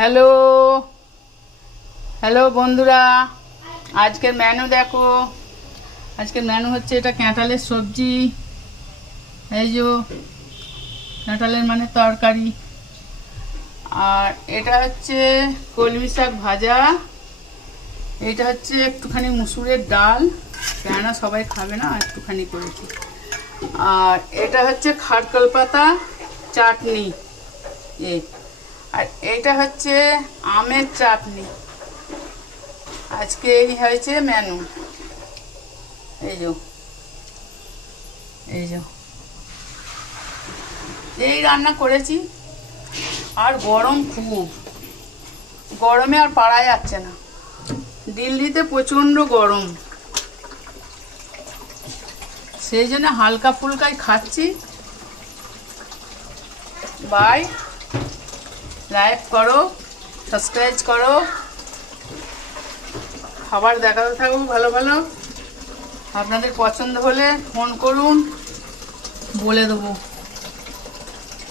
Hello hello বন্ধুরা, আজকের menu দেখো। আজকের মেনু হচ্ছে এটা কাঁঠালের সবজি, এই যে কাঁঠালের মানে তরকারি। আর এটা হচ্ছে কলমি শাক ভাজা। এটা হচ্ছে একটুখানি মুসুরের ডাল, কেননা সবাই খাবে না, একটুখানি করেছি। আর এটা হচ্ছে খাটকল পাতা চাটনি এই। আর এটা হচ্ছে আমের চাটনি। আজকে এই হয়েছে মেনু। এই যে এই রান্না করেছি। আর গরম খুব, গরমে আর পারা যাচ্ছে না। দিল্লিতে প্রচণ্ড গরম, সেই জন্য হালকা ফুলকাই খাচ্ছি। বাই, লাইক করো, সাবস্ক্রাইব করো, খাবার দেখাতে থাকুক ভালো ভালো। আপনাদের পছন্দ হলে ফোন করুন, বলে দেবো।